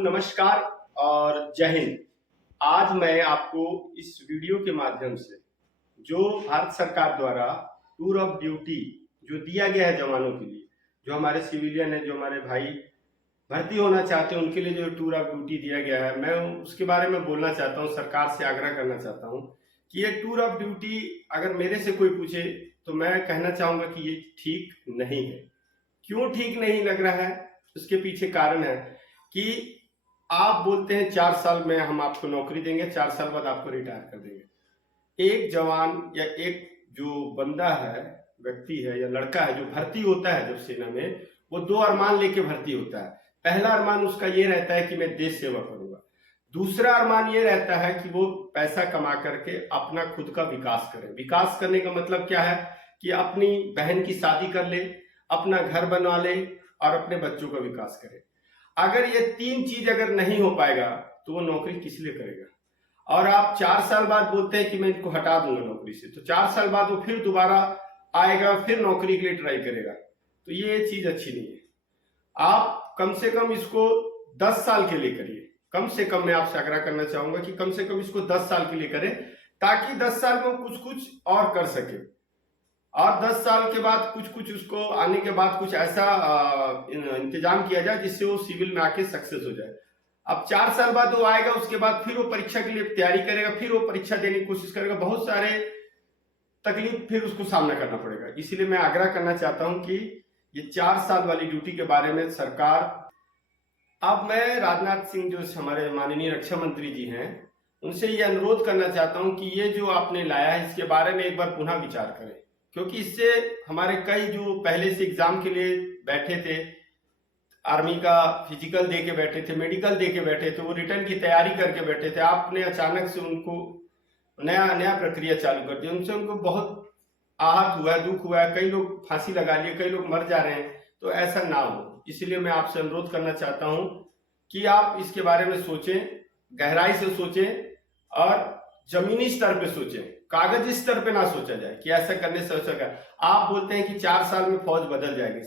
नमस्कार और जय हिंद। आज मैं आपको इस वीडियो के माध्यम से जो भारत सरकार द्वारा टूर ऑफ ड्यूटी जो दिया गया है जवानों के लिए, जो हमारे सिविलियन है, जो हमारे भाई भर्ती होना चाहते हैं, उनके लिए जो टूर ऑफ ड्यूटी दिया गया है, मैं उसके बारे में बोलना चाहता हूँ। सरकार से आग्रह करना चाहता हूँ कि ये टूर ऑफ ड्यूटी अगर मेरे से कोई पूछे तो मैं कहना चाहूँगा कि ये ठीक नहीं है। क्यों ठीक नहीं लग रहा है? उसके पीछे कारण है कि आप बोलते हैं 4 साल में हम आपको नौकरी देंगे, 4 साल बाद आपको रिटायर कर देंगे। एक जवान या एक जो बंदा है, व्यक्ति है या लड़का है जो भर्ती होता है जब सेना में, वो 2 अरमान लेके भर्ती होता है। पहला अरमान उसका ये रहता है कि मैं देश सेवा करूंगा। दूसरा अरमान ये रहता है कि वो पैसा कमा करके अपना खुद का विकास करे। विकास करने का मतलब क्या है कि अपनी बहन की शादी कर ले, अपना घर बनवा ले और अपने बच्चों का विकास करे। अगर ये 3 चीज अगर नहीं हो पाएगा तो वो नौकरी किस लिए करेगा? और आप 4 साल बाद बोलते हैं कि मैं इनको हटा दूंगा नौकरी से, तो 4 साल बाद वो फिर दोबारा आएगा, फिर नौकरी के लिए ट्राई करेगा। तो ये चीज अच्छी नहीं है। आप कम से कम इसको 10 साल के लिए करिए। कम से कम मैं आपसे आग्रह करना चाहूंगा कि कम से कम इसको 10 साल के लिए करें, ताकि 10 साल में कुछ और कर सके। और 10 साल के बाद कुछ उसको आने के बाद कुछ ऐसा इंतजाम किया जाए जिससे वो सिविल में आके सक्सेस हो जाए। अब 4 साल बाद वो आएगा, उसके बाद फिर वो परीक्षा के लिए तैयारी करेगा, फिर वो परीक्षा देने की कोशिश करेगा, बहुत सारे तकलीफ फिर उसको सामना करना पड़ेगा। इसीलिए मैं आग्रह करना चाहता हूं कि ये 4 साल वाली ड्यूटी के बारे में सरकार, अब मैं राजनाथ सिंह जो हमारे माननीय रक्षा मंत्री जी हैं, उनसे ये अनुरोध करना चाहता हूं कि ये जो आपने लाया है इसके बारे में एक बार पुनः विचार करें। क्योंकि इससे हमारे कई जो पहले से एग्जाम के लिए बैठे थे, आर्मी का फिजिकल दे के बैठे थे, मेडिकल दे के बैठे थे, वो रिटर्न की तैयारी करके बैठे थे, आपने अचानक से उनको नया प्रक्रिया चालू कर दिया। उनसे उनको बहुत आहत हुआ है, दुख हुआ है, कई लोग फांसी लगा लिए, कई लोग मर जा रहे हैं। तो ऐसा ना हो, इसलिए मैं आपसे अनुरोध करना चाहता हूं कि आप इसके बारे में सोचें, गहराई से सोचें और जमीनी स्तर पे सोचें, कागजी स्तर पे ना सोचा जाए कि ऐसा करने से अच्छा। आप बोलते हैं कि 4 साल में फौज बदल जाएगी।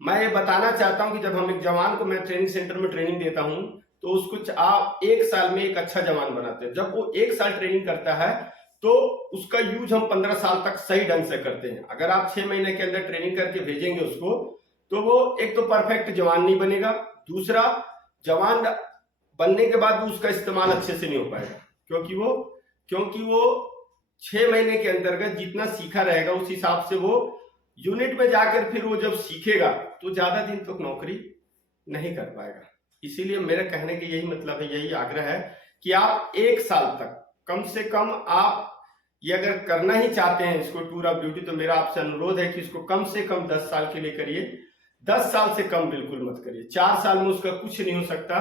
मैं ये बताना चाहता हूं कि जब हम एक जवान को, मैं ट्रेनिंग सेंटर में ट्रेनिंग देता हूं, तो उसको आप 1 साल में एक अच्छा जवान बनाते हैं। जब वो 1 साल ट्रेनिंग करता है तो उसका यूज हम 15 साल तक सही ढंग से करते हैं। अगर आप 6 महीने के अंदर ट्रेनिंग करके भेजेंगे उसको, तो वो एक तो परफेक्ट जवान नहीं बनेगा, दूसरा जवान बनने के बाद उसका इस्तेमाल अच्छे से नहीं हो पाएगा, क्योंकि वो 6 महीने के अंतर्गत जितना सीखा रहेगा उस हिसाब से वो यूनिट में जाकर फिर वो जब सीखेगा तो ज्यादा दिन तक नौकरी नहीं कर पाएगा। इसीलिए मेरे कहने के यही मतलब है, यही आग्रह है कि आप 1 साल तक कम से कम, आप ये अगर करना ही चाहते हैं इसको टूर ऑफ ड्यूटी, तो मेरा आपसे अनुरोध है कि इसको कम से कम 10 साल के लिए करिए। 10 साल से कम बिल्कुल मत करिए। 4 साल में उसका कुछ नहीं हो सकता।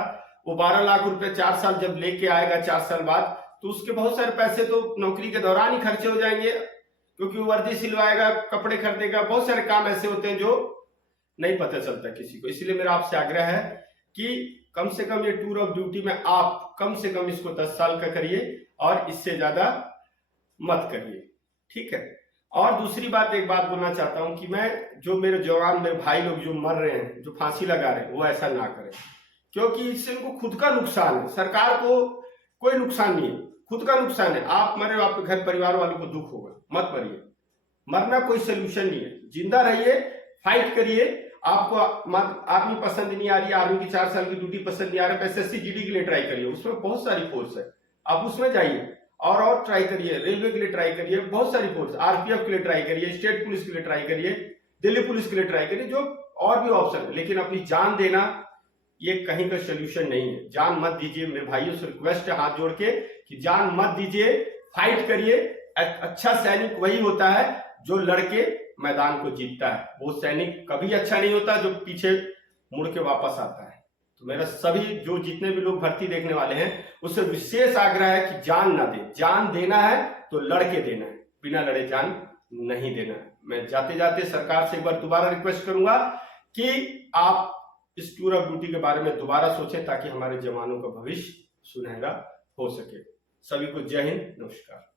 वो 12 लाख रुपए 4 साल जब लेके आएगा 4 साल बाद, तो उसके बहुत सारे पैसे तो नौकरी के दौरान ही खर्चे हो जाएंगे, क्योंकि वो वर्दी सिलवाएगा, कपड़े खरीदेगा, बहुत सारे काम ऐसे होते हैं जो नहीं पता चलता किसी को। इसलिए मेरा आपसे आग्रह है कि कम से कम ये टूर ऑफ ड्यूटी में आप कम से कम इसको 10 साल का करिए और इससे ज्यादा मत करिए, ठीक है। और दूसरी बात, एक बात बोलना चाहता हूं कि मैं जो मेरे जवान, मेरे भाई लोग जो मर रहे हैं, जो फांसी लगा रहे हैं, वो ऐसा ना करें, क्योंकि इससे उनको खुद का नुकसान है। सरकार को कोई नुकसान नहीं है, खुद का नुकसान है। आप मरे हो, आपके घर परिवार वालों को दुख होगा, मत मरिए। मरना कोई सोल्यूशन नहीं है। जिंदा रहिए, फाइट करिए। आपको आर्मी पसंद नहीं आ रही है, आर्मी की 4 साल की ड्यूटी पसंद नहीं आ रहा है, SSC GD के लिए ट्राई करिए, उसमें बहुत सारी फोर्स है, आप उसमें जाइए और ट्राई करिए। रेलवे के लिए ट्राई करिए, बहुत सारी फोर्स, RPF के लिए ट्राई करिए, स्टेट पुलिस के लिए ट्राई करिए, दिल्ली पुलिस के लिए ट्राई करिए, जो और भी ऑप्शन है। लेकिन अपनी जान देना ये कहीं का सोल्यूशन नहीं है। जान मत दीजिए। मेरे भाइयों से रिक्वेस्ट है हाथ जोड़ के कि जान मत दीजिए, फाइट करिए। अच्छा सैनिक वही होता है जो लड़के मैदान को जीतता है। वो सैनिक कभी अच्छा नहीं होता जो पीछे मुड़ के वापस आता है। तो मेरा सभी जो जितने भी लोग भर्ती देखने वाले हैं, उससे विशेष आग्रह है कि जान ना दे। जान देना है तो लड़के देना है, बिना लड़े जान नहीं देना है। मैं जाते जाते सरकार से एक बार दोबारा रिक्वेस्ट करूंगा कि आप इस टूर ऑफ ड्यूटी के बारे में दोबारा सोचें, ताकि हमारे जवानों का भविष्य सुनहरा हो सके। सभी को जय हिंद, नमस्कार।